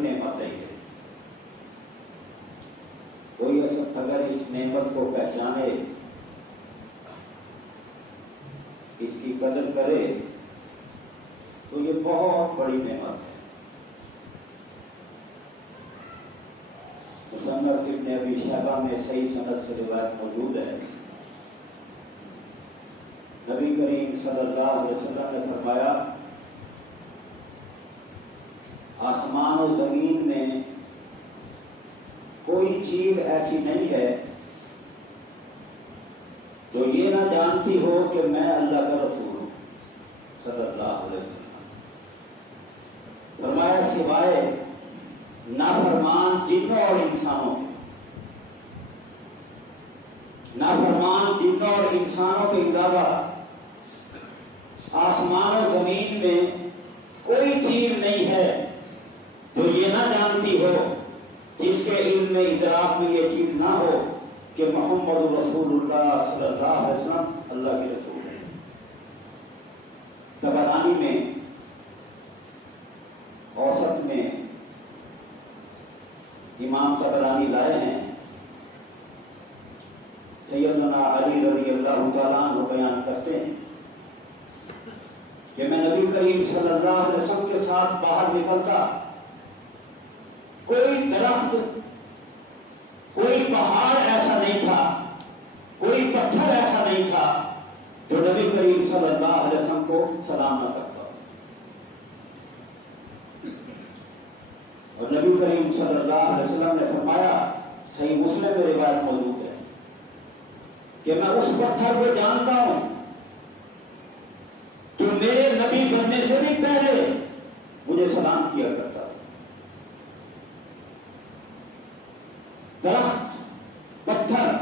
نعمت ہے یہ. کوئی اگر اس نعمت کو پہچانے، اس کی قدر کرے تو یہ بہت بڑی نعمت ہے. مصنف ابن ابی شیبہ میں صحیح سند سے روایت موجود ہے. نبی کریم صلی اللہ علیہ وسلم نے فرمایا آسمان و زمین میں کوئی چیز ایسی نہیں ہے جو یہ نہ جانتی ہو کہ میں اللہ کا رسول ہوں صلی اللہ علیہ وسلم. فرمایا سوائے نافرمان جنوں اور انسانوں کے، نافرمان جنوں اور انسانوں کے علاوہ آسمان و زمین میں کوئی چیز نہیں ہے جو یہ نہ جانتی ہو، جس کے علم میں ادراک میں یہ چیز نہ ہو کہ محمد رسول اللہ صلی اللہ علیہ وسلم اللہ کے رسول ہیں. طبرانی میں اوسط میں امام طبرانی لائے ہیں، سیدنا علی رضی اللہ تعالیٰ عنہ بیان کرتے ہیں کہ میں نبی کریم صلی اللہ علیہ وسلم کے ساتھ باہر نکلتا، کوئی درخت، کوئی پہاڑ ایسا نہیں تھا، کوئی پتھر ایسا نہیں تھا جو نبی کریم صلی اللہ علیہ وسلم کو سلام نہ کرتا. اور نبی کریم صلی اللہ علیہ وسلم نے فرمایا، صحیح مسلم میں روایت موجود ہے کہ میں اس پتھر کو جانتا ہوں جو میرے نبی بننے سے بھی پہلے مجھے سلام کیا کرتا تھا. درخت، پتھر،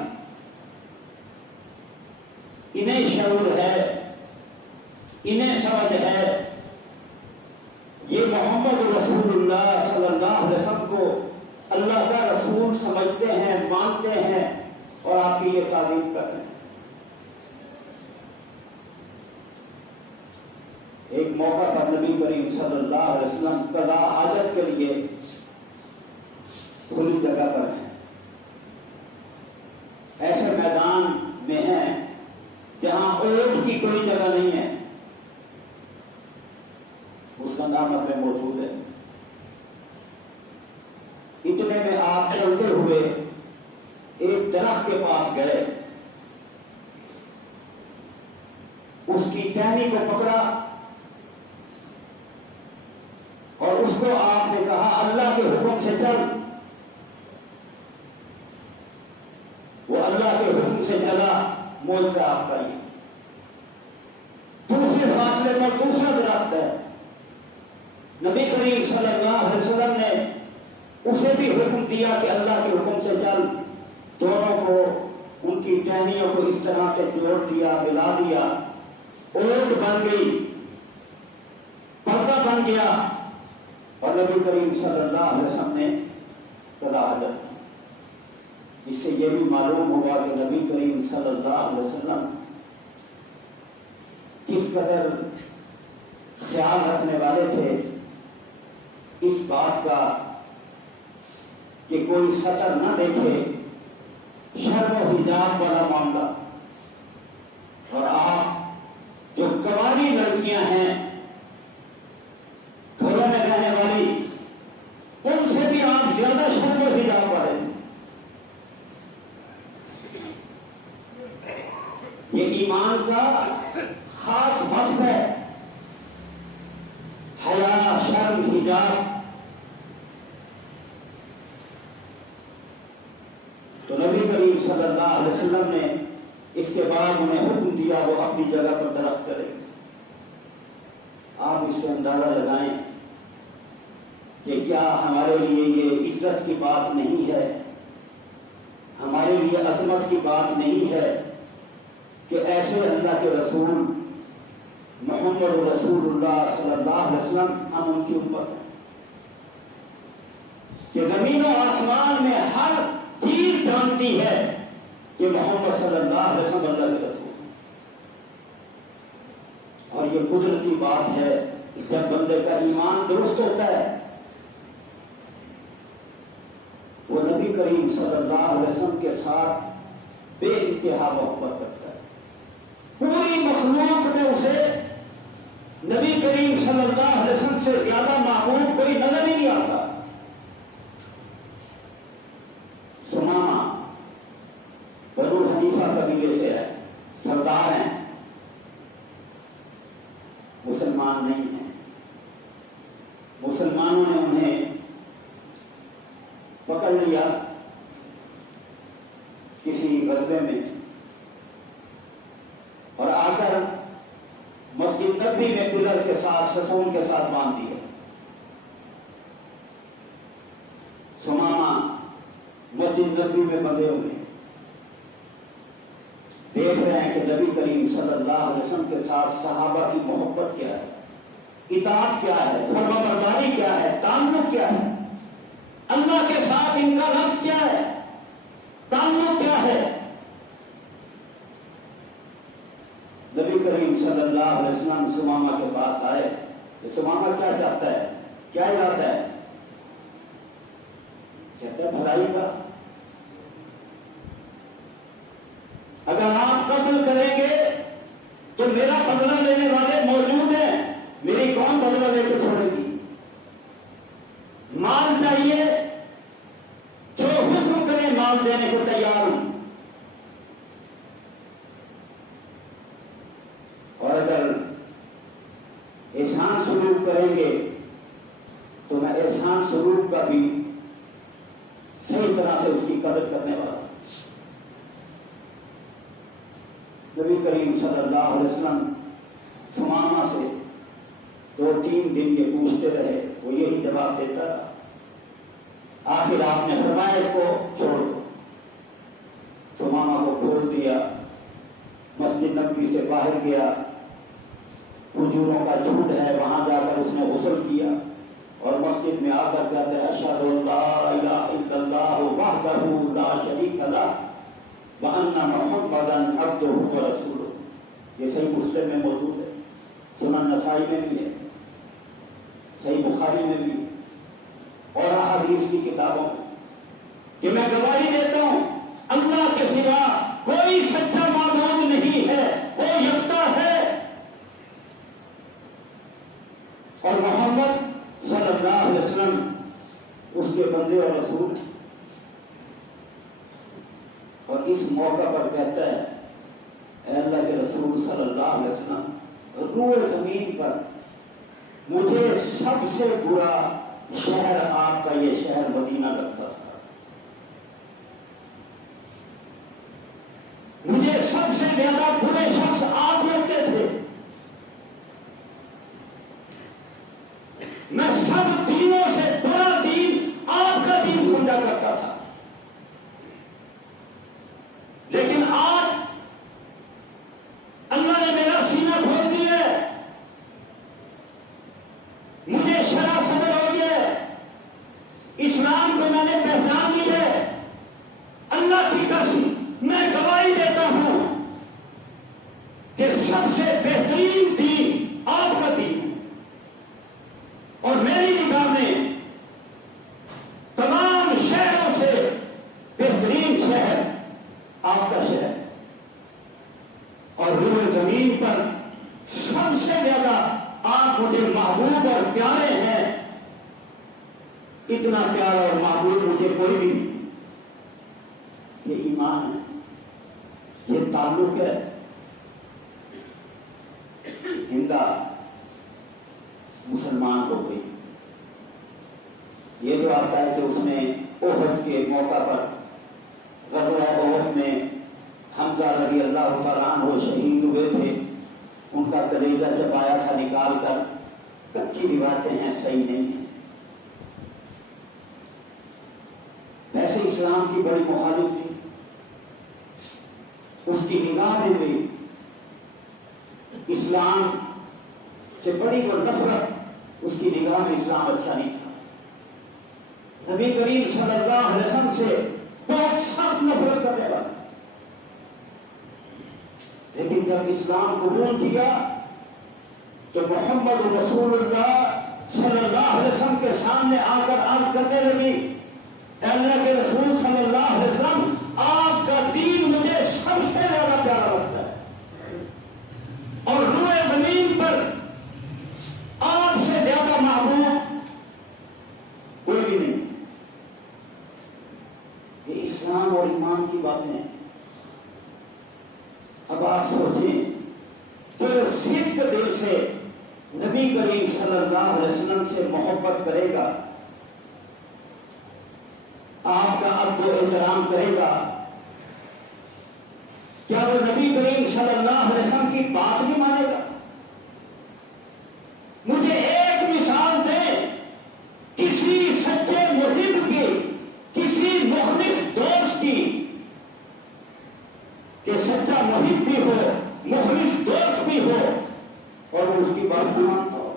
انہیں شعور ہے، انہیں سمجھ ہے، یہ محمد رسول اللہ صلی اللہ علیہ وسلم کو اللہ کا رسول سمجھتے ہیں، مانتے ہیں اور آپ کی یہ تعریف کر رہے ہیں. ایک موقع پر نبی کریم صلی اللہ علیہ وسلم قضاء حاجت کے لیے کھلی جگہ پر ہیں، ایسے میدان میں ہیں جہاں اونٹ کی کوئی جگہ نہیں ہے، اس کا نام اب میں موجود ہے. اتنے میں آپ چلتے ہوئے ایک درخت کے پاس گئے، اس کی ٹہنی کو پکڑا اور اس کو آپ نے کہا اللہ کے حکم سے چل. وہ اللہ کے حکم سے چلا. معجزہ آپ کا یہ. دوسرے فاصلے پر دوسرا درخت ہے، نبی کریم صلی اللہ علیہ وسلم نے اسے بھی حکم دیا کہ اللہ کے حکم سے چل. دونوں کو، ان کی ٹہنیوں کو اس طرح سے جوڑ دیا، ملا دیا، اونٹ بن گئی، پردہ بن گیا اور نبی کریم صلی اللہ علیہ وسلم نے قضاء حاجت کی. اس سے یہ بھی معلوم ہوگا کہ نبی کریم صلی اللہ علیہ وسلم کس قدر خیال رکھنے والے تھے اس بات کا کہ کوئی سطر نہ دیکھے، شرم و حجاب والا معاملہ. اور آپ جو کنواری لڑکیاں ہیں، گھروں میں رہنے والی، ان سے بھی آپ زیادہ شرم و حجاب والے تھے. یہ ایمان کا خاص وصف ہے، حیا، شرم، حجاب. تو نبی کریم صلی اللہ علیہ وسلم نے اس کے بعد انہیں حکم دیا وہ اپنی جگہ پر درخت کرے. آپ اس سے اندازہ لگائیں کہ کیا ہمارے لیے یہ عزت کی بات نہیں ہے، ہمارے لیے عظمت کی بات نہیں ہے کہ ایسے اللہ کے رسول محمد رسول اللہ صلی اللہ علیہ وسلم ہم ان کی امت ہیں کہ زمین و آسمان میں ہر چیز جانتی ہے کہ محمد صلی اللہ علیہ وسلم اللہ کے رسول ہیں. اور یہ قدرتی بات ہے جب بندے کا ایمان درست ہوتا ہے کریم صلی اللہ علیہ وسلم کے ساتھ بے انتہا محبت کرتا ہے. پوری مخلوق میں اسے نبی کریم صلی اللہ علیہ وسلم سے زیادہ محبوب کوئی نظر ہی نہیں آتا. سمامہ بنو حنیفہ قبیلے سے ہے، سردار ہیں، مسلمان نہیں ہیں. مسلمانوں نے انہیں پکڑ لیا کسی غزوے میں اور آ کر مسجد نبوی میں پلر کے ساتھ ستون کے ساتھ باندھ دیا. سمامہ مسجد نبوی میں بندھے ہوئے دیکھ رہے ہیں کہ نبی کریم صلی اللہ علیہ وسلم کے ساتھ صحابہ کی محبت کیا ہے، اطاعت کیا ہے، فرما برداری کیا ہے، تعلق کیا ہے، اللہ کے ساتھ ان کا ربط کیا ہے، تعلق کیا ہے. نبی کریم صلی اللہ علیہ وسلم سمامہ کے پاس آئے کہ سمامہ کیا چاہتا ہے، کیا ارادہ ہے؟ چاہتا ہے بھلائی کا. اگر آپ قتل کریں گے تو میرا بدلہ لینے والے موجود ہیں، میری کون بدلہ لے کے چھوڑے گی؟ مال چاہیے، جو حکم کرے مال دینے کو تیار ہوں. اور اگر احسان سلوک کریں گے تو میں احسان سلوک کا بھی صحیح طرح سے اس کی قدر کرنے والا. نبی کریم صلی اللہ علیہ وسلم سمامہ سے 2-3 دن یہ پوچھتے رہے، وہ یہی جواب دیتا رہا. آخر آپ نے فرمایا اس کو چھوڑ دو. سمامہ کو کھول دیا، مسجد نبوی سے باہر گیا، کھجوروں کا جھوٹ ہے وہاں جا کر اس نے غسل کیا اور مسجد میں آ کر کہتے ہیں اشہد ان لا الہ الا اللہ وحدہ لا شریک لہ وان محمدا عبدہ ورسولہ. یہ صحیح مسلم میں موجود ہے، سنن نسائی میں بھی ہے، صحیح بخاری میں بھی اور احادیث کی کتابوں میں، کہ میں گواہی دیتا ہوں اللہ کے سوا کوئی سچا معبود نہیں ہے، وہ یکتا ہے اور محمد صلی اللہ علیہ وسلم اس کے بندے اور رسول. اور اس موقع پر کہتا ہے اے اللہ کے رسول صلی اللہ علیہ وسلم، روئے زمین پر مجھے سب سے برا شہر آپ کا یہ شہر مدینہ لگتا تھا. مجھے سب سے زیادہ برے شخص آپ لگتے تھے. میں سب دینوں سے بڑا دین آپ کا دین سمجھا کرتا تھا. لیکن آج اللہ نے میرا سینہ کھول دیا، مجھے شرح صدر ہو گیا، اسلام کو میں نے پہچان لی ہے. اللہ کی قسم میں گواہی دیتا ہوں کہ سب سے بہترین دین آپ کا دین ہے اور میری نگاہ میں تمام شہروں سے بہترین شہر آپ کا شہر اور روئے زمین پر سب سے زیادہ آپ مجھے محبوب اور پیارے ہیں. اتنا پیارا اور محبوب مجھے کوئی بھی نہیں. یہ ایمان ہے، یہ تعلق ہے. ہندا مسلمان ہو گئی. یہ جو آتا ہے کہ اس نے احد کے موقع پر غزوہ احد میں حمزہ رضی اللہ تعالیٰ عنہ شہید ہوئے تھے، ان کا کلیجہ چبایا تھا نکال کر. کچی روایتیں ہیں، صحیح نہیں ہیں. ویسے اسلام کی بڑی مخالف تھی، اس کی نگاہ میں بھی اسلام سے بڑی وہ نفرت، اس کی نگاہ میں اسلام اچھا نہیں تھا. نبی کریم صلی اللہ علیہ وسلم سے بہت سخت نفرت کرنے والا. لیکن جب اسلام قبول کیا تو محمد رسول اللہ صلی اللہ علیہ وسلم کے سامنے آ کر عرض کرنے لگی اللہ کے رسول صلی اللہ علیہ وسلم آپ کا دین مجھے سب سے زیادہ پیارا لگتا ہے، اور روئے زمین پر آپ سے زیادہ محبوب کوئی بھی نہیں۔ یہ اسلام اور ایمان کی باتیں ہیں۔ اب آپ سوچیں، جو صدق دل سے نبی کریم صلی اللہ علیہ وسلم سے محبت کرے گا، آپ کا ادب و احترام کرے گا، کیا وہ نبی کریم صلی اللہ علیہ وسلم کی بات نہیں مانے گا؟ مجھے ایک مثال دیں کسی سچے محب کی، کسی مخلص دوست کی، کہ سچا محب بھی ہو، مخلص دوست بھی ہو، اور وہ اس کی بات نہ مانتا ہو،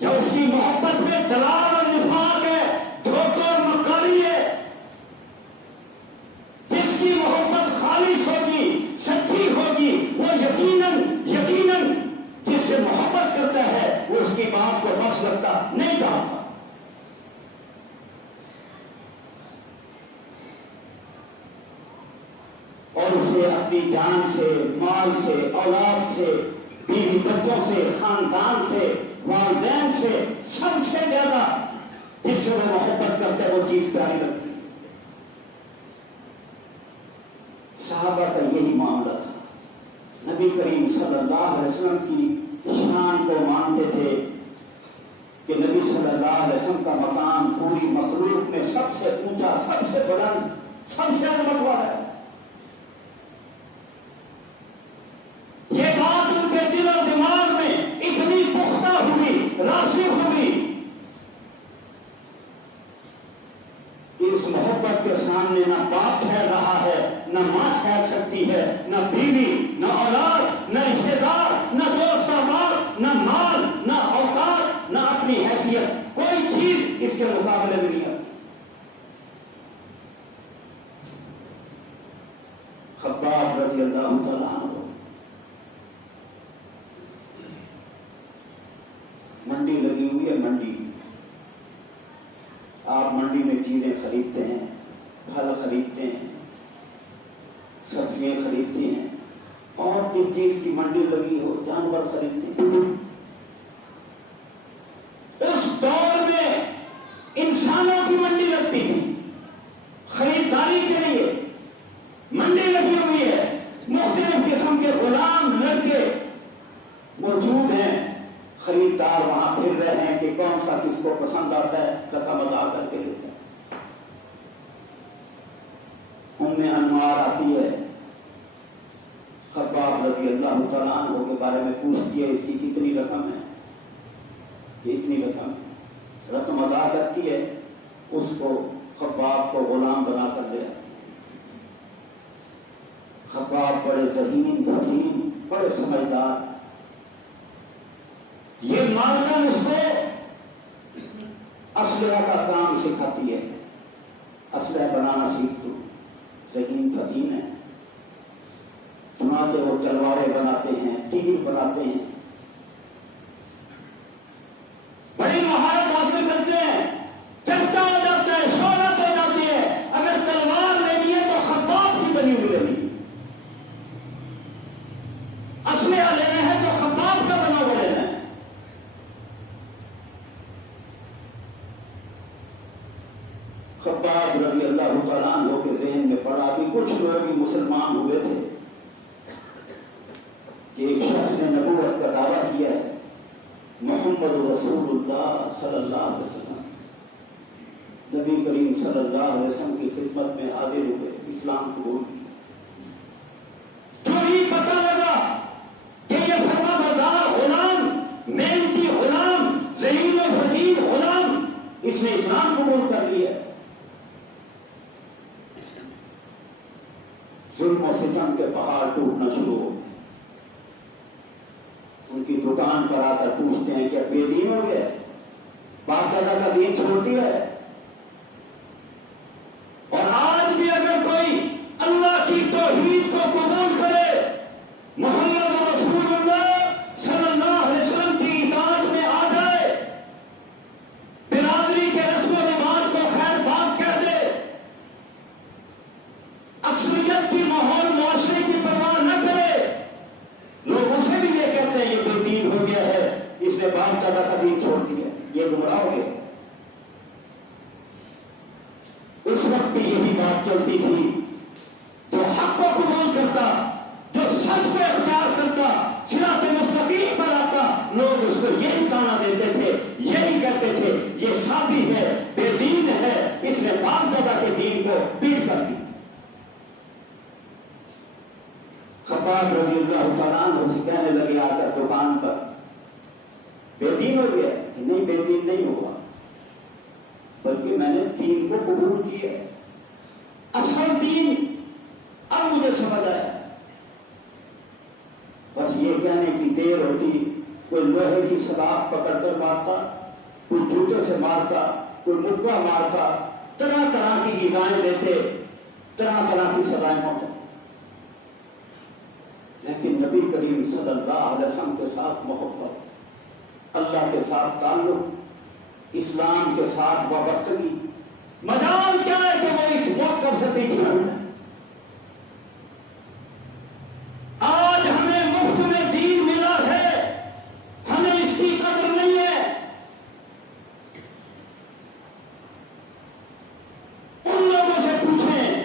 یا اس کی محبت میں دلال اور نفاق ہے، دھوکہ اور مکاری ہے۔ جس کی محبت خالص ہوگی، سچی ہوگی، وہ یقیناً جس سے محبت کرتا ہے وہ اس کی بات کو بس لگتا نہیں چاہتا۔ اور اسے اپنی جان سے، مال سے، اولاد سے، بیوی بچوں سے، خاندان سے، والدین سے، سب سے زیادہ جس سے وہ محبت کرتے وہ چیز پیاری لگتی۔ صحابہ کا یہی معاملہ تھا۔ نبی کریم صلی اللہ علیہ وسلم کی شان کو مانتے تھے کہ نبی صلی اللہ علیہ وسلم کا مقام پوری مخلوق میں سب سے اونچا، سب سے بلند، سب سے عظمت والا ہے۔ یہ بات ان کے دل اور دماغ میں اتنی پختہ ہوئی، راسخ ہوئی کہ اس محبت کے سامنے نہ باپ ٹھہر رہا ہے، نہ ماں ٹھہر سکتی ہے، نہ بیوی، نہ اولاد، نہ رشتے دار، نہ دوست احباب، نہ مال، نہ اوقات، نہ اپنی حیثیت، کوئی چیز اس کے مقابلے میں نہیں آتی۔ خباب رضی اللہ تعالیٰ عنہ، منڈی لگی ہوئی ہے، منڈی، آپ منڈی میں چیزیں خریدتے ہیں، پھل خریدتے ہیں، سبزیاں خریدتے ہیں، اور جس چیز کی منڈی لگی ہو جانور خریدتے ہیں۔ اس دور میں انسانوں کی منڈی لگتی تھی، خریداری کے لیے منڈی لگی ہوئی ہے، مختلف قسم کے غلام لڑکے موجود ہیں، خریدار وہاں پھر رہے ہیں کہ کون سا کس کو پسند آتا ہے، رقم ادا کر کے لیتے ہیں۔ ان میں انوار آتی ہے، خباب رضی اللہ تعالیٰ عنہ کے بارے میں پوچھتی ہے اس کی کتنی رقم ہے، یہ اتنی رقم ہے، رقم ادا کرتی ہے، اس کو خباب کو غلام بنا کر لے آتی ہے۔ خباب بڑے ذہین، حکیم، بڑے سمجھدار، یہ مالکن اس کو اسلحہ کا کام سکھاتی ہے، اسلحہ بنانا سیکھ تو، ذہین فتین ہے، چنانچہ وہ تلواریں بناتے ہیں، تیر بناتے ہیں، بڑی مہارت حاصل کرتے ہیں، چرچا ہو جاتا ہے، شہرت ہو جاتی ہے۔ اگر تلوار لینی ہے تو خباب کی بنی ہوئی لینی ہے، اسلحہ لینا ہے تو خباب کا بنا ہوا لینا ہے۔ خباب رضی اللہ تعالیٰ عنہ کے ذہن میں پڑا، بھی کچھ لوگ مسلمان ہوئے تھے کہ ایک شخص نے نبوت کا دعویٰ کیا ہے، محمد رسول اللہ صلی اللہ علیہ وسلم، نبی کریم صلی اللہ علیہ وسلم کی خدمت میں حاضر ہوئے، اسلام قبول کیا۔ جو ہی پتہ لگا کہ یہ فرما بردار غلام، محنتی غلام، ذہین و فتین غلام، اس نے اسلام قبول کر لیا، ظلم و ستم کے پہاڑ ٹوٹنا شروع ہو۔ ان کی دکان پر آ کر پوچھتے ہیں کہ بے دین ہو گئے، باپ دادا کا دین چھوڑ دیا ہے؟ اور آج بھی اگر کوئی اللہ کی توحید کو قبول کرے، محمد رسول اللہ صلی اللہ علیہ وسلم کی اطاعت میں آ جائے، برادری ہو گیا ہے، اس نے باپ دادا کا دین چھوڑ دیا، یہ گمراہ ہو گیا۔ اس وقت بھی یہی بات چلتی تھی، جو حق کو قبول کرتا، جو سچ کو اختیار کرتا، صراط مستقیم پر آتا، لوگ اس کو یہی تانا دیتے تھے، یہی کہتے تھے یہ سادی ہے، بے دین ہے، اس نے باپ دادا کے دین کو پیٹ کر دی۔ خباب رضی اللہ تعالیٰ عنہ سے کہنے لگے آ کر دکان پر، بے دین ہو گیا؟ نہیں، بے دین نہیں ہوا، بلکہ میں نے دین کو قبول کیا، اصل دین اب مجھے سمجھ آیا۔ بس یہ کہنے کی دیر ہوتی، کوئی لوہے کی سلاخ پکڑ کر مارتا، کوئی جوتے سے مارتا، کوئی مکہ مارتا، طرح طرح کی ایزائیں دیتے، طرح طرح کی سزائیں ہوتی، لیکن نبی کریم صلی اللہ علیہ وسلم کے ساتھ محبت، اللہ کے ساتھ تعلق، اسلام کے ساتھ وابستگی، مجال کیا ہے کہ وہ اس موقف سے پیچھے نہ ہٹے۔ آج ہمیں مفت میں دین ملا ہے، ہمیں اس کی قدر نہیں ہے۔ ان لوگوں سے پوچھیں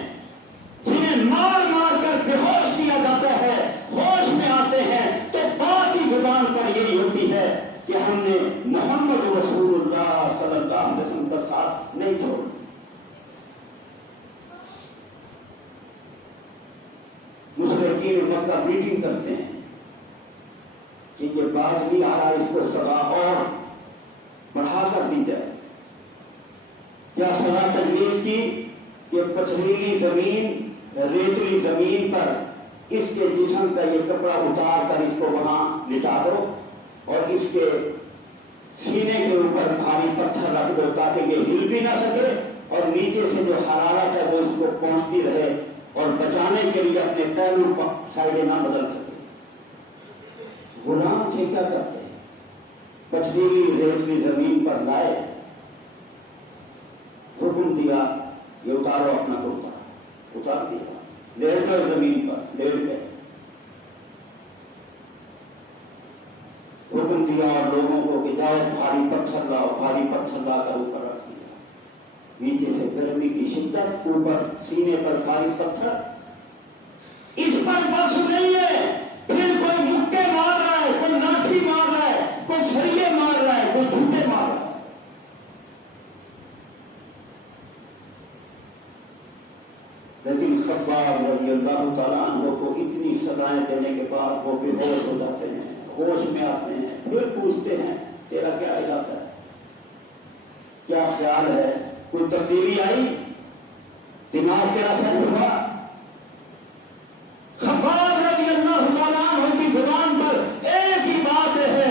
جنہیں مار مار کر بے ہوش کیا جاتا ہے، ہوش میں آتے ہیں تو بات ہی زبان پر یہی ہوتی ہے کہ ہم نے محمد رسول اللہ صلی اللہ علیہ وسلم کا ساتھ نہیں چھوڑا۔ مشرکین مکہ میٹنگ کرتے ہیں کہ یہ باز نہیں آ رہا، اس کو سزا اور بڑھا کر دی جائے۔ کیا سزا تجویز کی کہ پتھریلی زمین، ریتلی زمین پر اس کے جسم کا یہ کپڑا اتار کر اس کو وہاں لٹا دو اور اس کے سینے کے اوپر بھاری پتھر رکھ دو تاکہ یہ ہل بھی نہ سکے اور نیچے سے جو حرارت ہے وہ اس کو پہنچتی رہے اور بچانے کے لیے اپنے پہلو سائڈیں نہ بدل سکے۔ غلام تھے، کیا کرتے ہیں؟ پتھریلی ریتلی زمین پر لائے، حکم دیا یہ اتارو اپنا کرتا، اتار دیا، لیٹ گئے زمین پر، لیٹ گئے، حکم دیا اور لوگوں کو کہ جاؤ بھاری پتھر لاؤ، بھاری پتھر لا کر اوپر رکھ دیا، نیچے سے گرمی کی شدت، اوپر سینے پر بھاری پتھر۔ اس پر بس نہیں ہے، پھر کوئی مکے مار رہا ہے، کوئی لاٹھی مار رہا ہے، کوئی سریے مار رہا ہے، کوئی جھوٹے مار رہا ہے۔ لیکن خباب رضی اللہ تعالیٰ عنہ کو اتنی سزائیں دینے کے بعد وہ بے ہوش ہو جاتے ہیں، ہوش میں آتے ہیں، پھر پوچھتے ہیں تیرا کیا ارادہ ہے، کیا خیال ہے، کوئی تبدیلی آئی، دماغ تیرا سیٹ ہوا؟ خباب رضی اللہ تعالیٰ عنہ کی زبان پر ایک ہی بات ہے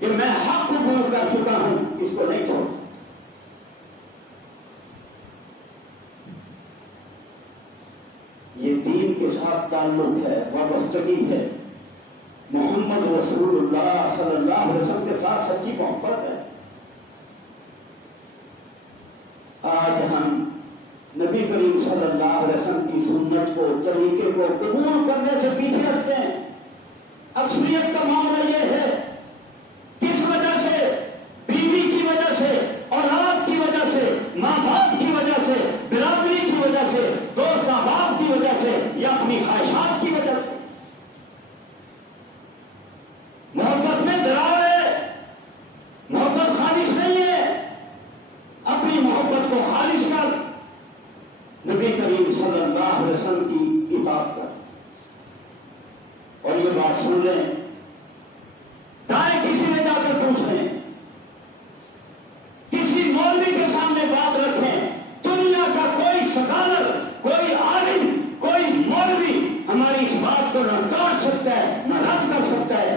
کہ میں حق قبول کر چکا ہوں، اس کو نہیں چھوڑتا۔ یہ دین کے ساتھ تعلق ہے، وابستگی ہے، محمد رسول اللہ صلی اللہ علیہ وسلم کے ساتھ سچی محبت ہے۔ آج ہم نبی کریم صلی اللہ علیہ وسلم کی سنت کو، طریقے کو قبول کرنے سے پیچھے ہٹتے ہیں۔ اکثریت کا معاملہ یہ ہے، کس وجہ سے؟ بیوی کی وجہ سے، اولاد کی وجہ سے، ماں باپ کی وجہ سے، برادری کی وجہ سے، دوست احباب کی وجہ سے، یا اپنی خواہشات کی وجہ سے۔ محبت میں دراڑ ہے، محبت خالص نہیں ہے۔ اپنی محبت کو خالص کر، نبی کریم صلی اللہ علیہ وسلم کی اطاعت کر۔ اور یہ بات سن لیں، دائیں کسی نے جا کر پوچھ لیں، کسی مولوی کے سامنے بات رکھیں، دنیا کا کوئی سکالر، کوئی عالم، کوئی مولوی ہماری اس بات کو نہ کاٹ سکتا ہے، نہ رد کر سکتا ہے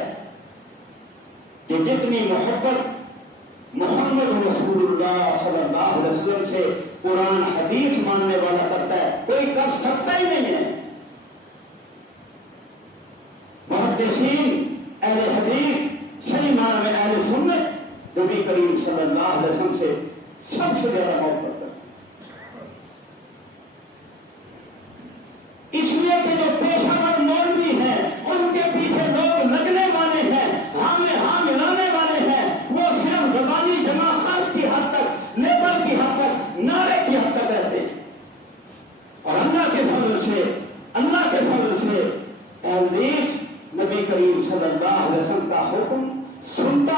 کہ جتنی محبت محمد رسول اللہ صلی اللہ علیہ وسلم سے قرآن حدیث ماننے والا کرتا ہے، کوئی کر سکتا ہی نہیں ہے۔ محدثین، اہل حدیث، صحیح معنی میں اہل سنت، نبی کریم صلی اللہ علیہ وسلم سے سب سے زیادہ محبت کرتے ہیں۔ اس لیے کہ جو پیشہ ور مولوی ہیں، ان کے پیچھے لوگ لگنے والے ہیں، ہمیں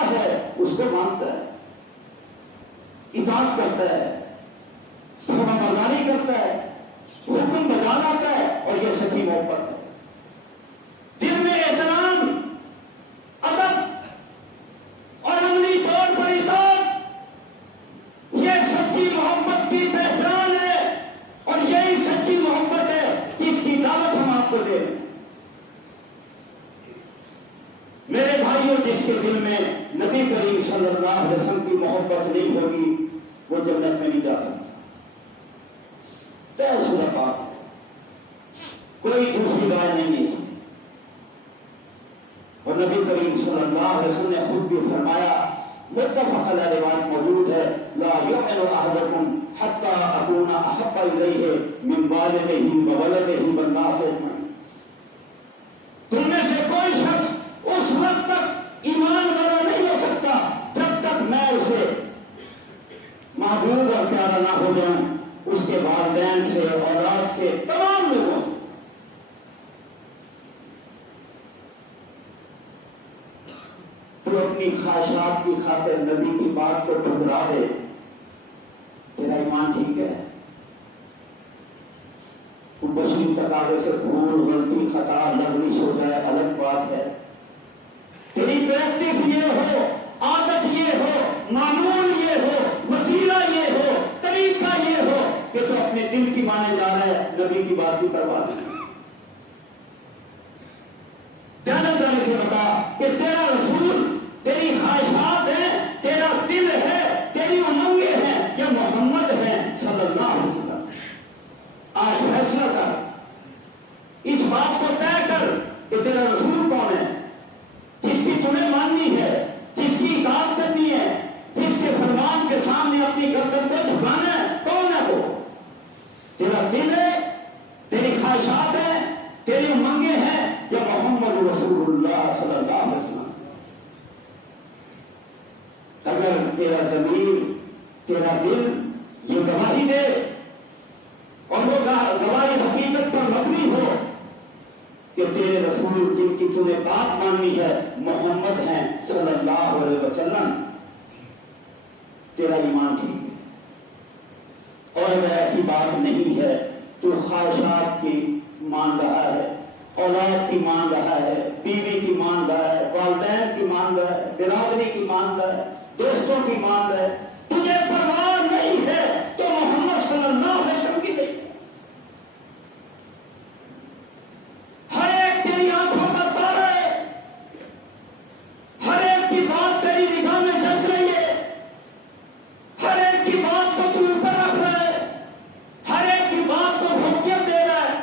ہے اس کو مانتا ہے، اطاعت کرتا ہے، فرمانبرداری کرتا ہے، حکم بجا لاتا ہے، اور یہ سچی محبت ہے۔ دل میں احترام، ادب اور عملی طور پر اطاعت، یہ سچی محبت کی پہچان ہے، اور یہی سچی محبت ہے جس کی دعوت ہم آپ کو دیں۔ میرے بھائیوں، جس کے دل میں نبی کریم صلی اللہ علیہ وسلم کی محبت نہیں ہوگی وہ جنت میں نہیں جا سکتا، طے شدہ بات ہے، کوئی دوسری رائے نہیں ہے۔ اور نبی کریم صلی اللہ علیہ وسلم نے خود بھی فرمایا، متفق علیہ روایت موجود ہے، لا یؤمن احدکم حتی اکون احب الیہ من والدہ وولدہ والناس اجمعین۔ تم میں سے کوئی شخص اس وقت تک ایمان والا نہیں ہو سکتا جب تک میں اسے محبوب اور پیارا نہ ہو جاؤں اس کے والدین سے، اولاد سے، تمام لوگوں سے۔ تو اپنی خواہشات کی خاطر نبی کی بات کو ٹھکرا دے، تیرا ایمان ٹھیک ہے؟ تو بشری تقاضے سے بھول، غلطی، خطا، لغزش ہو جائے الگ بات ہے، تیری پریکٹس یہ ہو، عادت یہ ہو، معمول یہ ہو، وسیلہ یہ ہو، طریقہ یہ ہو کہ تو اپنے دل کی مانے جا رہا ہے، نبی کی بات کی پرواہ نہیں۔ جانے جانے سے بتا کہ تیرا رسول، تیری خواہشات ہیں، تیرا دل ہے، تیری امنگیں ہیں، یا محمد ہیں صلی اللہ علیہ وسلم؟ آج فیصلہ کر، اس بات کو طے کر کہ تیرا رسول کون ہے، جس کی تمہیں ماننی ہے، جس کی اطاعت کرنی ہے، جس کے فرمان کے سامنے اپنی گردن کو جھکانا ہے، کون ہے وہ؟ تیرا دل ہے، تیری خواہشات ہیں، تیری امنگیں ہیں، یا محمد رسول اللہ صلی اللہ علیہ وسلم؟ اگر تیرا ضمیر، تیرا دل یہ گواہی دے اور وہ گواہی حقیقت پر مبنی ہو کہ تیرے رسول جن کی تمہیں بات ماننی ہے محمد ہیں صلی اللہ علیہ وسلم، تیرا ایمان ٹھیک ہے۔ اور اگر ایسی بات نہیں ہے تو خواہشات کی مان رہا ہے، اولاد کی مان رہا ہے، بیوی کی مان رہا ہے، والدین کی مان رہا ہے، برادری کی مان رہا ہے، دوستوں کی مان رہا ہے، تجھے پرواہ نہیں ہے تو محمد صلی اللہ علیہ وسلم کی نہیں۔ ہر ایک تیری آنکھوں کا تارا ہے، ہر ایک کی بات تیری نگاہ میں جچ رہی ہے، ہر ایک کی بات کو تو اوپر رکھ رہا ہے، ہر ایک کی بات کو فوقیت دے رہا ہے،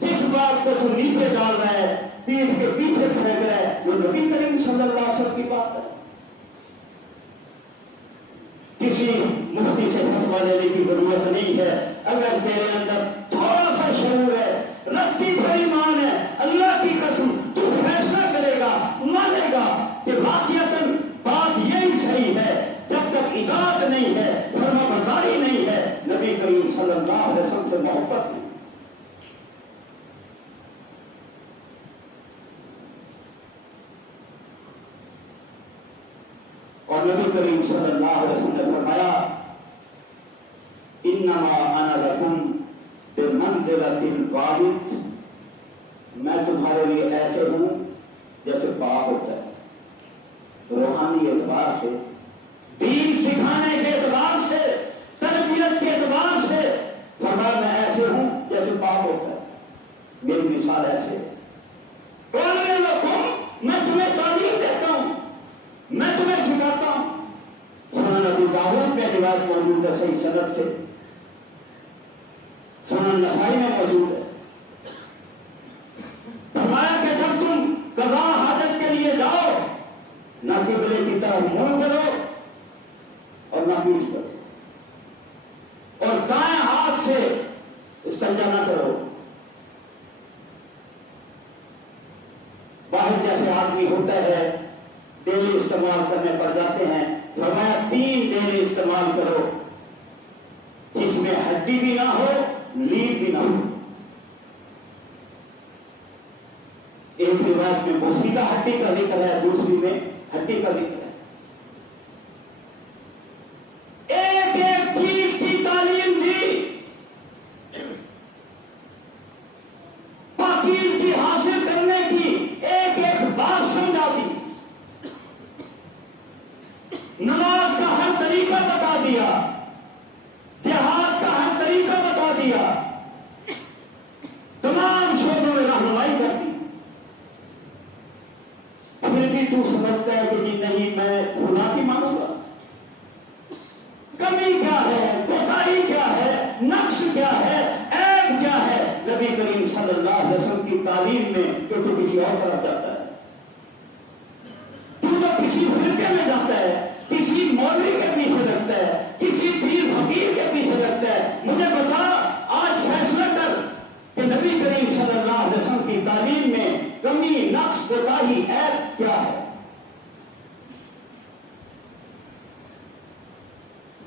جس بات کو تو نیچے ڈال رہا ہے، پیٹھ کے پیچھے پھینک رہا ہے، وہ نبی کریم صلی اللہ علیہ وسلم کی بات ہے۔ کسی مفتی سے فتویٰ لینے کی ضرورت نہیں ہے، اگر تیرے اندر تھوڑا سا شعور ہے، رتی بھر ایمان ہے، اللہ کی قسم تو فیصلہ کرے گا، مانے گا کہ واقعتاً بات یہی صحیح ہے۔ جب تک اطاعت نہیں ہے، فرمانبرداری نہیں ہے، نبی کریم صلی اللہ علیہ وسلم سے محبت نہیں۔ اور نبی کریم صلی اللہ علیہ وسلم نے فرمایا، انما انا لکم بمنزلۃ الوالد، میں تمہارے لیے ایسے ہوں جیسے باپ ہوتا ہے، روحانی اعتبار سے، دین سکھانے کے اعتبار سے، تربیت کے اعتبار سے فرمایا میں ایسے ہوں جیسے باپ ہوتا ہے، میری مثال ایسے ہے۔ میں تمہیں تعلیم دیتا ہوں، میں تمہیں سکھاتا ہوں۔ سنن ابی داؤد میں روایت موجود ہے صحیح سند سے، سنن نسائی میں موجود ہے، فرمایا کہ جب تم قضاء حاجت کے لیے جاؤ، نہ قبلے کی طرف منہ کرو اور نہ پیٹھ کرو، اور دائیں ہاتھ سے استنجا نہ کرو۔ باہر جیسے آدمی ہوتا ہے ڈیلی استعمال کرنے پڑ جاتے ہیں، فرمایا 3 ڈیلی استعمال کرو جس میں ہڈی بھی نہ ہو، لیڈ بھی نہ ہو۔ ایک روایت میں موسیقی ہڈی کا ذکر ہے، دوسری میں ہڈی کا ذکر ہے. ایک ایک چیز کی تعلیم دی، پاکیزگی حاصل کرنے کی ایک ایک بات سمجھا دی، نماز کا ہر طریقہ بتا دیا، جہاد کا ہر طریقہ بتا دیا، تمام شعبوں میں رہنمائی کر دی. پھر بھی تو سمجھتا ہے کہ جی نہیں میں خدا کی مانوں گا. کمی کیا ہے، کوتاہی کیا ہے، نقص کیا ہے، عیب کیا ہے نبی کریم صلی اللہ علیہ وسلم کی تعلیم میں کہ تو کسی اور طرف جاتا ہے؟ تو کسی فرقے میں جاتا ہے، کسی مولوی کے پیچھے لگتا ہے، کسی پیر فقیر کے پیچھے لگتا ہے. مجھے بتا، آج فیصلہ کر کہ نبی کریم صلی اللہ علیہ وسلم کی تعلیم میں کمی، نقص، کوتاہی، عیب کیا ہے؟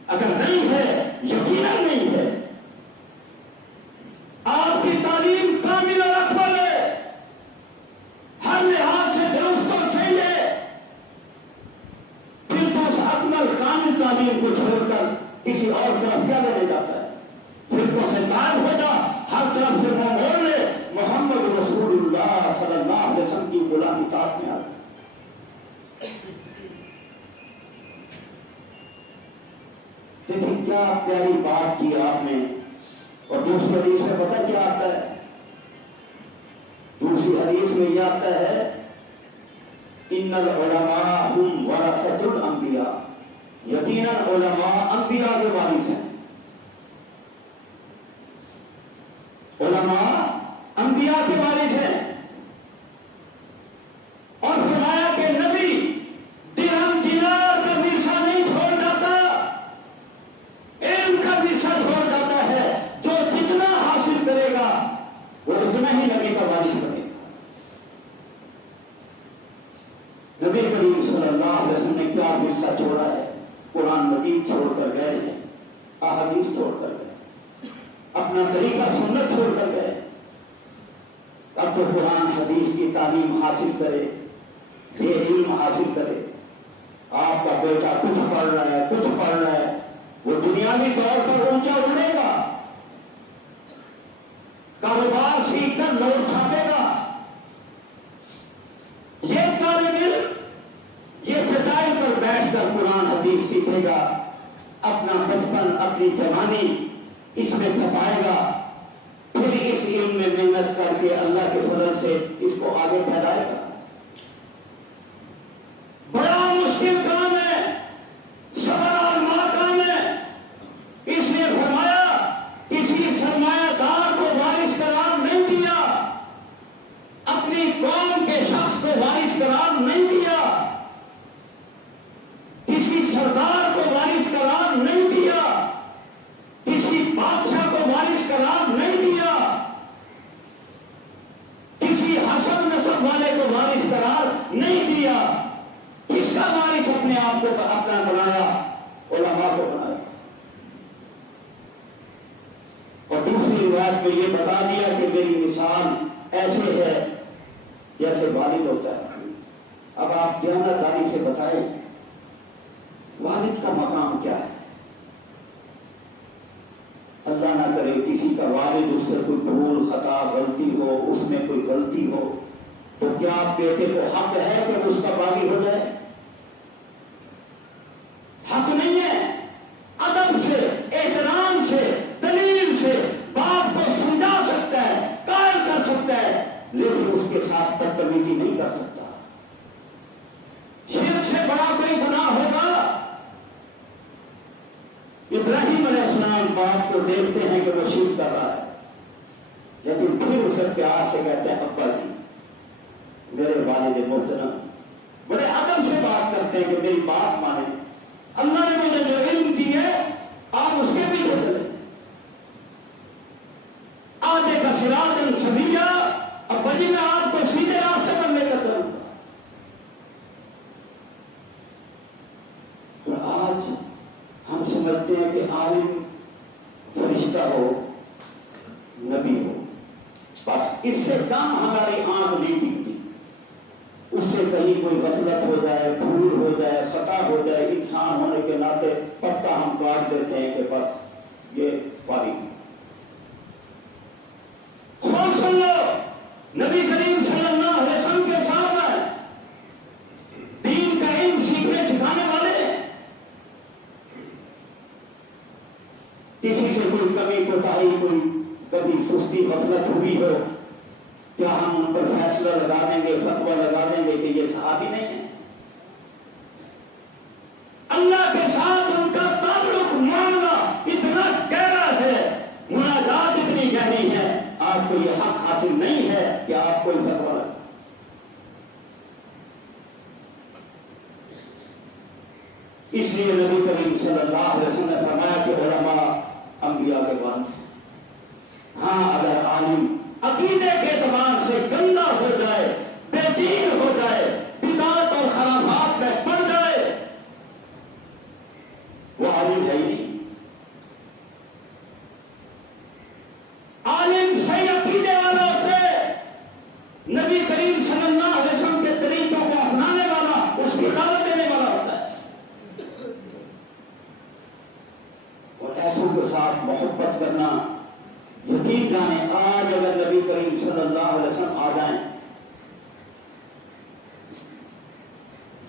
اگر نہیں ہے، یقیناً نہیں ہے. آپ کی تعلیم کامل اور اکمل ہے، ہر لحاظ سے درست اور صحیح ہے. پھر تو اس اکمل کامل تعلیم کو چھوڑ کر کسی اور طرف کیا لینے جاتا ہے؟ پھر تو سے تائب ہو جا، ہر طرف سے منہ موڑ لے، محمد رسول اللہ صلی اللہ علیہ وسلم کی غلامی اطاعت میں آ جائے. دیکھیں کیا پیاری بات کی آپ نے. اور دوسری حدیث میں پتہ کیا آتا ہے؟ دوسری حدیث میں یہ آتا ہے ان العلماء هم ورثۃ الانبیاء، یقیناً علماء انبیاء کے وارث ہیں. علماء انبیاء کے وارث ہیں. اور فرمایا کہ نبی درہم دینار کا ورثہ نہیں چھوڑ جاتا، علم کا ورثہ چھوڑ جاتا ہے. جو جتنا حاصل کرے گا وہ اتنا ہی نبی کا وارث بنے گا. نبی کریم صلی اللہ علیہ وسلم نے کیا ورثہ چھوڑا ہے؟ قرآن مجید چھوڑ کر گئے ہیں، احادیث چھوڑ کر گئے، اپنا طریقہ سنت چھوڑ کر گئے. اب تو قرآن حدیث کی تعلیم حاصل کرے، یہ علم حاصل کرے. آپ کا بیٹا کچھ پڑھ رہا ہے، کچھ پڑھ رہا ہے، وہ دنیاوی طور پر اونچا اڑے گا، کاروبار سیکھ کر نوٹ چھاپے گا. یہ طالب علم یہ چٹائی پر بیٹھ کر قرآن حدیث سیکھے گا، اپنا بچپن، اپنی جوانی اس میں کھپائے گا. پھر اس علم میں محنت کر کے اللہ کے فضل سے اس کو آگے پھیلائے گا. بڑا مشکل کام ہے، صبر آزما کام ہے. اس نے فرمایا کسی سرمایہ دار کو وارث قرار نہیں دیا، اپنی قوم کے شخص کو وارث قرار نہیں دیا، کسی سردار کو وارث قرار نہیں دیا، کسی بادشاہ کو وارث قرار نہیں دیا، کسی حسب نسب والے کو وارث قرار نہیں دیا. کس کا وارث اپنے آپ کو اپنا بنایا؟ علماء کو بنایا. اور دوسری روایت میں یہ بتا دیا کہ میری مثال ایسے ہے جیسے والد ہوتا ہے. اب آپ دیانتداری سے بتائیں والد کا مقام کیا ہے؟ اللہ نہ کرے کسی کا والد اس سے کوئی بھول، خطا، غلطی ہو، اس میں کوئی غلطی ہو تو کیا بیٹے کو حق ہے کہ وہ اس کا باغی ہو جائے؟ حق نہیں ہے. ادب سے، احترام سے، دلیل سے باپ کو سمجھا سکتا ہے، قائل کر سکتا ہے، لیکن اس کے ساتھ بدتمیزی نہیں کر سکتا. شرک سے بڑا کوئی گناہ ہوگا؟ ابراہیم علیہ السلام باپ کو دیکھتے ہیں کہ وہ شرک کر رہا ہے، لیکن پھر اسے پیار سے کہتے ہیں ابا جی، میرے والد محترم. بڑے ادب سے بات کرتے ہیں کہ میری بات مانیں، اللہ نے مجھے جو علم دی ہے آپ اس کے پیچھے چلیں. آگے کا صراط سویا، ابا جی میں آپ کو سیدھے راستے پر لے کر چلوں گا. اور آج ہم سمجھتے ہیں کہ عالم فرشتہ ہو، نبی ہو، بس اس سے کم ہماری آنکھ نہیں ٹکتی، اس سے کہیں کوئی غفلت ہو جائے، بھول ہو جائے، خطا ہو جائے، انسان ہونے کے ناطے پتہ ہم کاٹ دیتے ہیں کہ بس یہ فارغ۔ خوف سن لو، نبی کریم صلی اللہ علیہ وسلم کے سامنے دین کا علم سیکھنے سکھانے والے کسی سے کوئی کمی کوتاہی، کوئی کبھی سستی غفلت ہوئی ہو، کیا ہم ان پر فیصلہ لگا دیں گے، فتویٰ لگا دیں گے کہ یہ صحابی نہیں ہے؟ اللہ کے ساتھ ان کا تعلق معاملہ اتنا گہرا ہے، مناجات اتنی گہری ہے، آپ کو یہ حق حاصل نہیں ہے کہ آپ کوئی فتویٰ لگائیں۔ اس لیے نبی کریم صلی اللہ علیہ وسلم نے فرمایا کہ علماء انبیاء کے وارث ہیں۔ ہاں، اگر عالم عقیدے کے اعتبار سے گندا ہو جائے، بے دین ہو جائے، بدعات اور خرافات میں پڑ جائے، وہ عالم ہے ہی نہیں۔ عالم صحیح عقیدے والا ہوتا ہے، نبی کریم صلی اللہ علیہ وسلم کے طریقوں کو اپنانے والا، اس کی دعوت دینے والا ہوتا ہے، اور ایسوں کے ساتھ محبت کرنا۔ یقین جانیں، آج اگر نبی کریم صلی اللہ علیہ وسلم آ جائیں،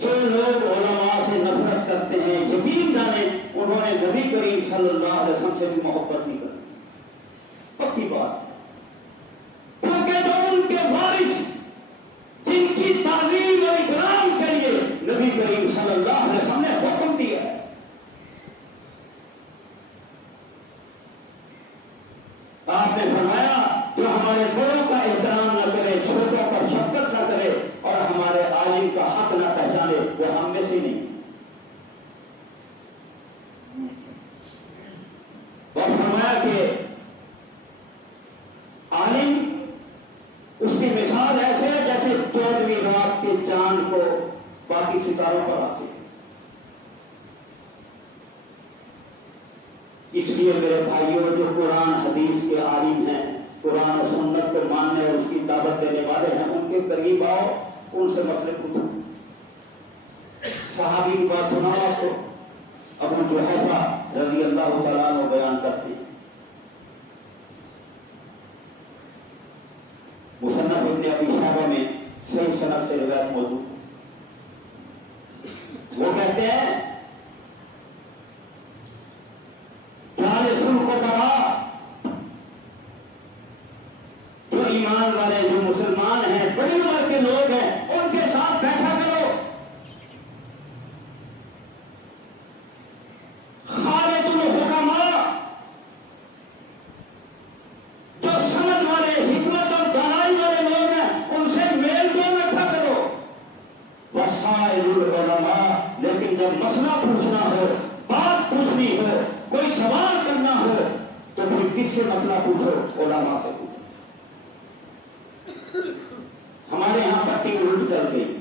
جو لوگ علماء سے نفرت کرتے ہیں، یقین جانیں انہوں نے نبی کریم صلی اللہ علیہ وسلم سے بھی محبت نہیں کرتی، پکی بات۔ کیونکہ جو ان کے وارث، جن کی تعظیم اور اکرام کے لیے نبی کریم صلی اللہ علیہ وسلم نے حکم دیا ہے، آپ نے فرمایا جو ہمارے بڑوں کا احترام نہ کرے، چھوٹوں پر شفقت نہ کرے اور ہمارے عالم کا حق نہ پہچانے، وہ ہم میں سے نہیں۔ اور فرمایا کہ عالم، اس کی مثال ایسے ہے جیسے 14ویں رات کے چاند کو باقی ستاروں پر آتے۔ اس لیے میرے بھائیوں، جو قرآن حدیث کے عالم ہیں، قرآن و سنت کو ماننے اور اس کی دعوت دینے والے ہیں، ان کے قریب آؤ، ان سے مسئلے پوچھو۔ صحابی کی بات سناؤ آپ کو، ابو جحیفہ رضی اللہ تعالیٰ عنہ بیان کرتے ہیں، مصنف ابن ابی شیبہ میں صحیح سند سے روایت موجود۔ وہ کہتے ہیں جو ایمان والے، جو مسلمان ہیں، بڑی عمر کے لوگ ہیں، ان کے ساتھ بیٹھا کرو۔ خالد الحکماء، جو سمجھ والے، حکمت اور دانائی والے لوگ ہیں، ان سے میل جول رکھا کرو۔ وسائل العلماء، لیکن جب مسئلہ پوچھنا ہو، بات پوچھنی ہو، کوئی سوال کرنا ہو، تو پھر کس سے مسئلہ پوچھو؟ علماء سے پوچھو۔ ہمارے یہاں پٹی الٹ چل گئی،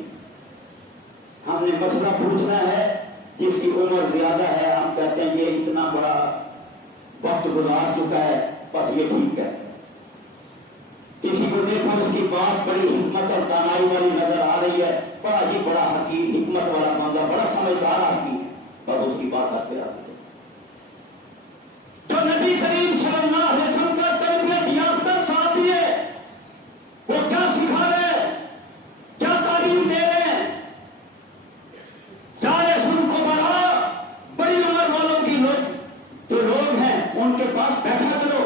ہم نے مسئلہ پوچھنا ہے، جس کی عمر زیادہ ہے، ہم کہتے ہیں یہ اتنا بڑا وقت گزار چکا ہے، بس یہ ٹھیک ہے۔ کسی کو دیکھو اس کی بات بڑی حکمت اور دانائی والی نظر آ رہی ہے، بڑا ہی بڑا حکیم، حکمت والا بندہ، بڑا سمجھدار آدمی، بس اس کی بات حق پہ آتی ہے۔ جو نبی کریم صلی اللہ علیہ وسلم کا تربیت یافتہ صحابی ہے، وہ کیا سکھا رہے ہیں، کیا تعلیم دے رہے ہیں؟ چاہے سن کو بڑھا، بڑی عمر والوں کی لوگ جو لوگ ہیں، ان کے پاس بیٹھا کرو،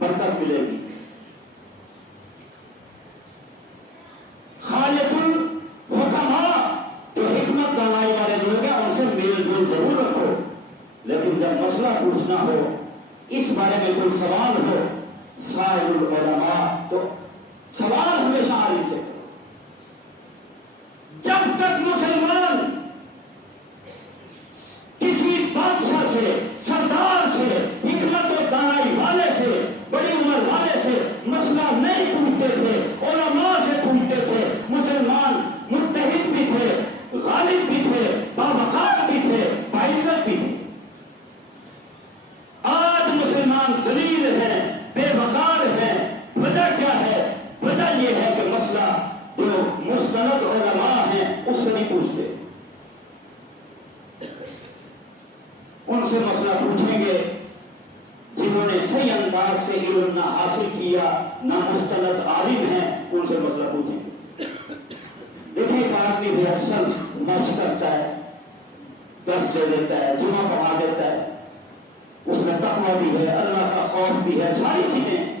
برکت ملے گی۔ خالد الحکماء، جو حکمت دانائی والے لوگ ہیں، ان سے میل جول ضرور رکھو، لیکن جب مسئلہ پوچھنا ہو، اس بارے میں کوئی سوال ہو، سائل العلماء، تو سوال ہمیشہ عالم سے کرو۔ جب تک مسلمان کسی بادشاہ سے، سردار سے، حکمت و دانائی والے سے، بڑی عمر والے سے مسئلہ نہیں پوچھتے تھے، علماء سے پوچھتے تھے، مسلمان متحد بھی تھے، غالب بھی تھے، باوقار بھی تھے، باعزت بھی تھے۔ آج مسلمان ذلیل ہیں، بے وقار ہیں، وجہ کیا ہے؟ وجہ یہ ہے کہ مسئلہ سے مسئلہ پوچھیں گے جنہوں نے صحیح انداز سے علم نہ حاصل کیا، نہ مستند عالم ہیں، ان سے مسئلہ پوچھیں گے۔ دیکھیں ایک آدمی بھی اکثر مشق کرتا ہے، درس دے دیتا ہے، جمعہ پڑھا دیتا ہے، اس میں تقویٰ بھی ہے، اللہ کا خوف بھی ہے، ساری چیزیں ہیں،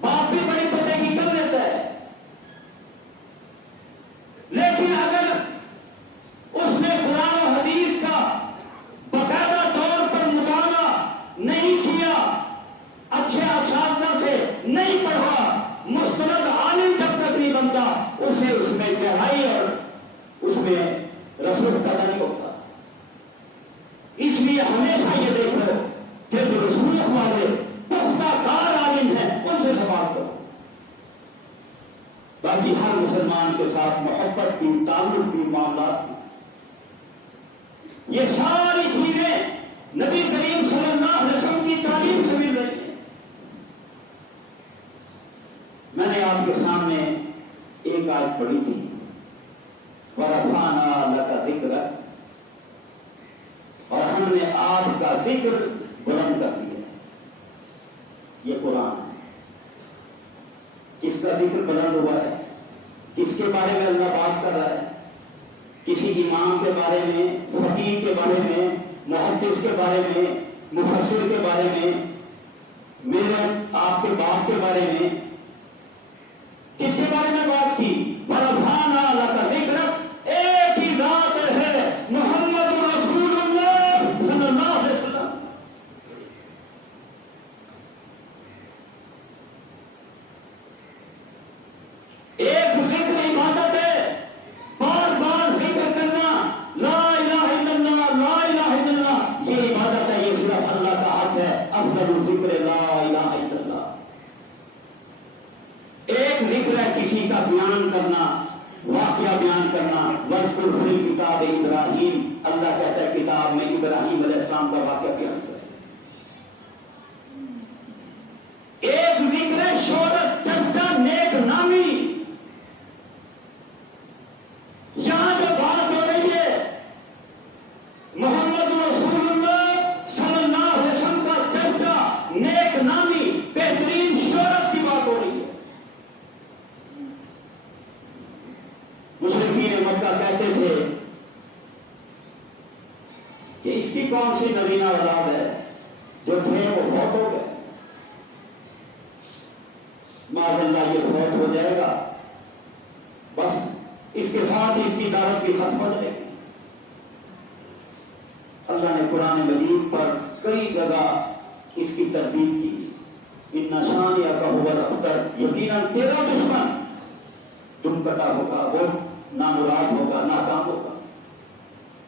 بات بھی بڑی پتے کی کر لیتا ہے، لیکن اگر اس نے قرآن و حدیث کا باقاعدہ طور پر مطالعہ نہیں کیا، اچھے اساتذہ سے نہیں پڑھا، مستند عالم جب تک نہیں بنتا، اسے اس میں گہرائی اور اس میں رسول پیدا نہیں ہوتا۔ اس لیے ہمیشہ یہ دیکھو کہ جو رسول والے پختہ کار عالم ہیں ان سے سوال کرو۔ باقی ہر مسلمان کے ساتھ محبت بھی، تعلق بھی، معاملات بھی، یہ ساری چیزیں نبی کریم صلی اللہ علیہ وسلم کی تعلیم سے مل رہی ہیں۔ میں نے آپ کے سامنے ایک آیت پڑھی تھی، وَرَفَعْنَا لَكَ ذِكْرَكَ، اور ہم نے آپ کا ذکر بلند کر دیا۔ یہ قرآن ہے۔ کس کا ذکر بلند ہوا ہے؟ کس کے بارے میں اللہ بات کر رہا ہے؟ کسی امام کے بارے میں، فقیہ کے بارے میں، محدث کے بارے میں، مفسر کے بارے میں، میرے آپ کے باپ کے بارے میں، کس کے بارے میں بات کی؟ وَرَفَعْنَا لَكَ ذِكْرَكَ، ایک ہی ذات ہے، محمد رسول اللہ صلی اللہ علیہ وسلم۔ ایک ذکر عبادت ہے، بار بار ذکر کرنا، لا الہ الا اللہ، لا الہ الا اللہ، یہ عبادت ہے، یہ صرف اللہ کا حق ہے۔ افضل الذکر لا الہ الا اللہ۔ ایک ذکر ہے کسی کا بیان کرنا، واقعہ بیان کرنا، وَاذْكُرْ فِي الْكِتَابِ ابراہیم، اللہ کہتا ہے کتاب میں ابراہیم علیہ السلام کا واقعہ بیان کرے۔ ایک ذکر ہے شہرت، چرچا، نیک نامی۔ یہاں جو بات ہو رہی ہے محمد رسول اللہ صلی اللہ علیہ وسلم کا چرچا، نیک نامی، بہترین شہرت کی بات ہو رہی ہے۔ مشرکین مکہ کہتے تھے کہ اس کی کون سی نبینہ اولاد ہے، جو تھے وہ فوت ہو گئے، معاذ اللہ یہ فوت ہو جائے گا، بس اس کے ساتھ ہی اس کی دعوت بھی ختم ہو جائے گی۔ اللہ نے قرآن مجید پر کئی جگہ اس کی تردید کی، ان شانئک ھو الابتر، یقیناً تیرا دشمن دم کٹا ہوگا، وہ نامراد ہوگا، ناکام ہوگا۔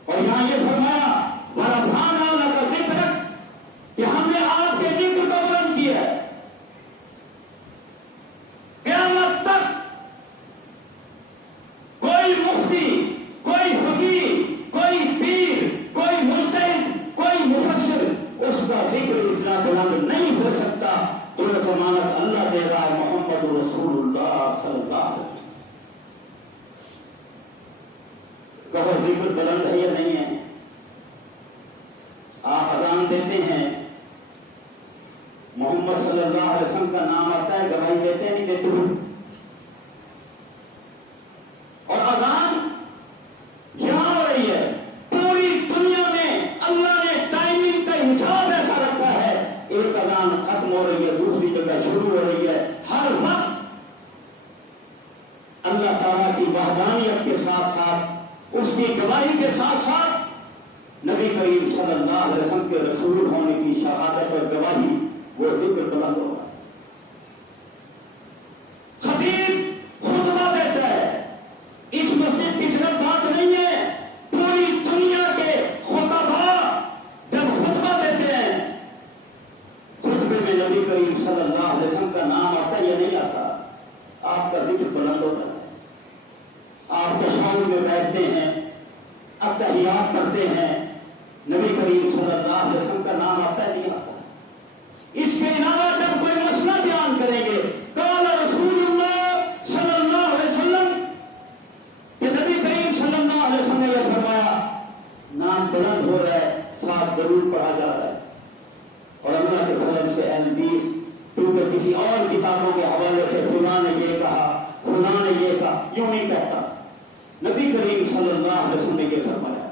اور یہاں یہ فرمایا وَرَفَعْنَا لَكَ ذِكْرَكَ، کہ ہم نے آپ کے ذکر کو بلند کیا ہے۔ قیامت تک کوئی مفتی، کوئی فقیہ، کوئی پیر، کوئی مجتہد، کوئی مفسر اس کا ذکر اتنا بلند نہیں ہو سکتا جو ضمانت اللہ دے رہا ہے محمد رسول اللہ صلی اللہ علیہ وسلم۔ کہو ذکر بلند ہے یا نہیں ہے؟ آپ اذان دیتے ہیں، محمد صلی اللہ علیہ وسلم کا نام آتا ہے، گواہی دیتے نہیں دیتے؟ اور اذان یہاں ہو رہی ہے، پوری دنیا میں اللہ نے ٹائمنگ کا حساب ایسا رکھا ہے، ایک اذان ختم ہو رہی ہے، دوسری جگہ شروع ہو رہی ہے، ہر وقت اللہ تعالیٰ کی وحدانیت کے ساتھ ساتھ، اس کی گواہی کے ساتھ ساتھ نبی کریم صلی اللہ علیہ وسلم کے رسول ہونے کی شہادت اور گواہی، وہ ذکر بلند ہوگا۔ خطیب خطبہ دیتا ہے، اس مسجد کی صرف بات نہیں ہے، پوری دنیا کے خطباء جب خطبہ دیتے ہیں، خطبے میں نبی کریم صلی اللہ علیہ وسلم کا نام آتا ہے یا نہیں آتا؟ آپ کا ذکر بلند ہوتا ہے۔ آپ تشہد میں بیٹھتے ہیں، اتحیات پڑھتے ہیں، نبی کریم صلی اللہ علیہ وسلم کا نام آتا ہے نہیں آتا؟ اس کے علاوہ جب کوئی مسئلہ بیان کریں گے، قال رسول اللہ صلی اللہ علیہ وسلم، کہ نبی کریم صلی اللہ علیہ وسلم نے یہ فرمایا، نام بلند ہو رہا ہے، یوں نہیں کہتا. نبی کریم صلی اللہ علیہ وسلم نے یہ فرمایا.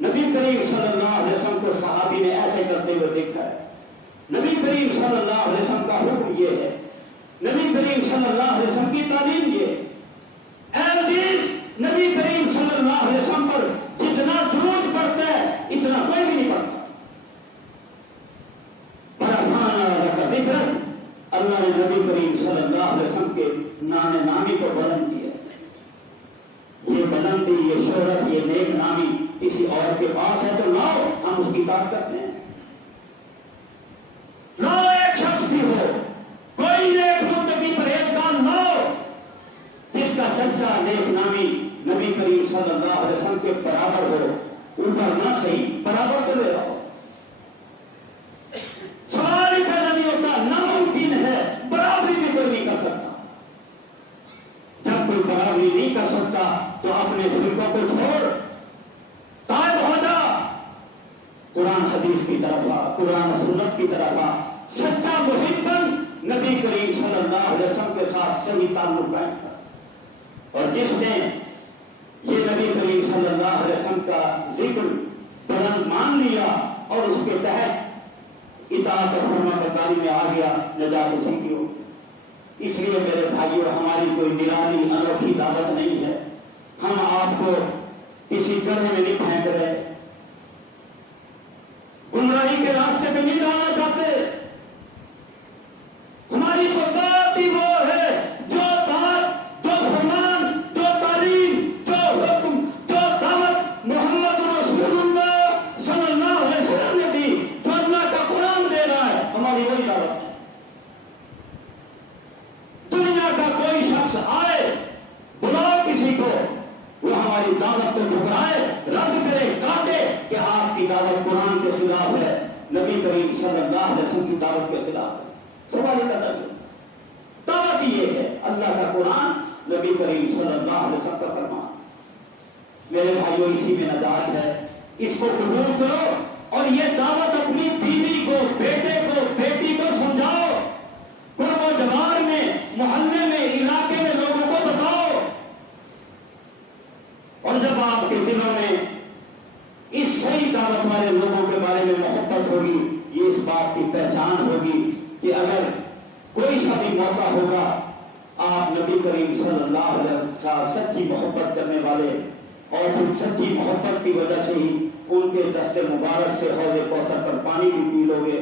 نبی کریم صلی اللہ علیہ وسلم کو صحابی نے ایسے کرتے ہوئے دیکھا ہے. نبی کریم صلی اللہ علیہ وسلم کا حکم یہ ہے, نبی کریم صلی اللہ علیہ وسلم کی تعلیم یہ ہے. اے عزیز, نبی کریم صلی اللہ علیہ وسلم پر جتنا درود پڑتا ہے اتنا کوئی بھی نہیں پڑتا. اللہ نے نبی کریم صلی اللہ علیہ وسلم کے نامی کو بلند کیا. یہ بلندی, یہ شہرت, یہ نیک نامی کسی اور کے پاس ہے تو لاؤ, ہم اس کی اطاعت کرتے ہیں. لاؤ, ایک شخص بھی ہو, کوئی نیک متقی پرہیزگار لاؤ جس کا چچا نیک نامی نبی کریم صلی اللہ علیہ وسلم کے برابر ہو. اوپر نہ صحیح, برابر تو لے آؤ. سوال ہی پیدا نہیں ہوتا, ناممکن ہے, برابری بھی کوئی نہیں کر سکتا. جب کوئی برابری نہیں کر سکتا تو اپنے فرقوں کو چھوڑ, تائب ہو جا, قرآن حدیث کی طرف آ, قرآن و سنت کی طرف آ, سچا محب بن, نبی کریم صلی اللہ علیہ وسلم کے ساتھ صحیح تعلق قائم کر. اور جس نے یہ نبی کریم صلی اللہ علیہ وسلم کا ذکر بلند مان لیا اور اس کے تحت اطاعت اور فرما برداری میں آ گیا, نجات اسی کی ہو. اس لیے میرے بھائیوں, ہماری کوئی نرالی انوکھی دعوت نہیں ہے. ہم آپ کو کسی گڑھے میں نہیں پھینک رہے, گمراہی کے راستے پہ نہیں ڈالنا چاہتے. ہماری تو بات ہی وہ ہے جو بات, جو فرمان, جو تعلیم, جو حکم, جو دعوت محمد رسول اللہ صلی اللہ علیہ وسلم نے دی, جو اللہ کا قرآن دے رہا ہے, ہماری وہی دعوت ہے. دنیا کا کوئی شخص آئے, بلاؤ کسی کو, وہ ہماری دعوت کو ٹھکرائے, رد کرے, کاٹے کہ آپ کی دعوت قرآن کے خلاف ہے, نبی کریم صلی اللہ علیہ وسلم کی دعوت کے خلاف ہے. سوال ہی پیدا نہیں. دعوت یہ ہے اللہ کا قرآن, نبی کریم صلی اللہ علیہ وسلم کا فرمان. میرے بھائیوں, اسی میں نجات ہے. اس کو قبول کرو اور یہ دعوت اپنی بیوی کو, بیٹے کو, بیٹی کو سمجھاؤ. قرب و جوار میں, محلے میں, علاقے میں لوگوں کو بتاؤ. اور جب آپ کے دلوں میں اس صحیح دعوت والے لوگوں کے بارے میں محبت ہوگی, یہ اس بات کی پہچان ہوگی کہ اگر کوئی سا بھی موقع ہوگا, آپ نبی کریم صلی اللہ علیہ وسلم سچی محبت کرنے والے, اور پھر سچی محبت کی وجہ سے ہی ان کے دست مبارک سے حوض کوثر پر پانی بھی پی لو گے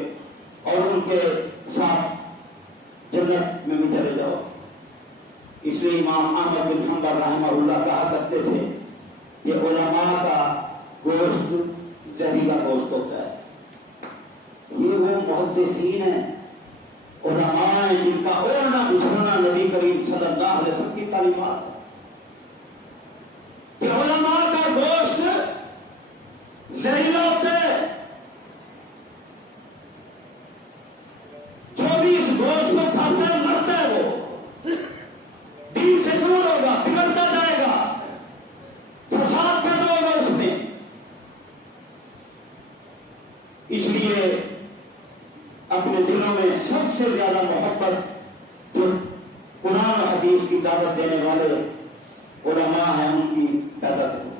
اور ان کے ساتھ جنت میں بھی چلے جاؤ. اس لیے امام احمد بن حنبل رحمہ اللہ کہا کرتے تھے کہ علماء کا گوشت زہریلا گوشت ہوتا ہے. یہ وہ محدثین ہیں, علماء ہیں جن کا اوڑھنا بچھونا نبی کریم صلی اللہ علیہ وسلم کی تعلیمات ہے. کہ علماء کا گوشت زہریلا ہوتا ہے. جو بھی اس گوشت کو کھاتا ہے مرتا ہے, وہ دین سے دور ہوگا, بگڑتا جائے گا, فساد پیدا ہوگا اس میں. اس لیے اپنے دلوں میں سب سے زیادہ محبت جو قرآن و حدیث کی دعوت دینے والے علماء ہیں ان کی پیدا کرو.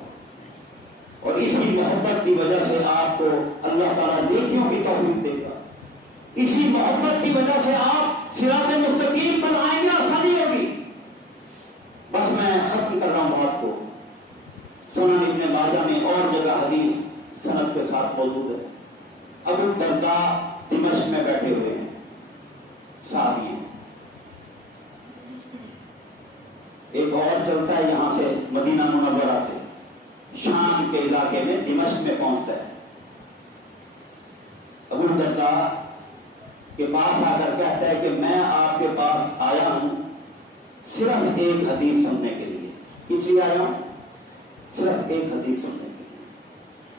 اور اسی محبت کی وجہ سے آپ کو اللہ تعالیٰ نیکیوں کی توفیق دے گا. اسی محبت کی وجہ سے آپ صراط مستقیم پر آئیں گے, آسانی ہوگی. بس میں ختم کر رہا ہوں بات کو. سنن ابن ماجہ میں اور جگہ حدیث سند کے ساتھ موجود ہے. ابو الدرداء دمشق میں بیٹھے ہوئے ہیں, صحابی ہیں. ایک اور چلتا ہے یہاں سے مدینہ منورہ سے شام کے علاقے میں دمشق میں پہنچتا ہے. ابو الدرداء کے پاس آ کر کہتا ہے کہ میں آپ کے پاس آیا ہوں صرف ایک حدیث سننے کے لیے. اس لیے آیا ہوں صرف ایک حدیث سننے کے لیے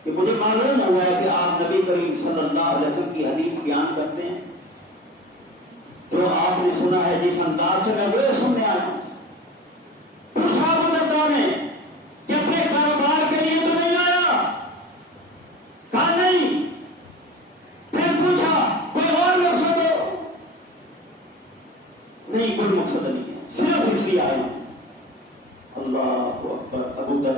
کہ مجھے معلوم ہوا ہے کہ آپ نبی کریم صلی اللہ علیہ وسلم کی حدیث بیان کرتے ہیں. جو آپ نے سنا ہے جس انداز سے میں وہ سننے آیا ہوں. پوچھا ابو الدرداء نے کہ اپنے کاروبار کے لیے تو نہیں آیا؟ کہا نہیں. پھر پوچھا کوئی اور مقصد ہو؟ نہیں, کوئی مقصد نہیں ہے, صرف اس لیے آیا ہوں.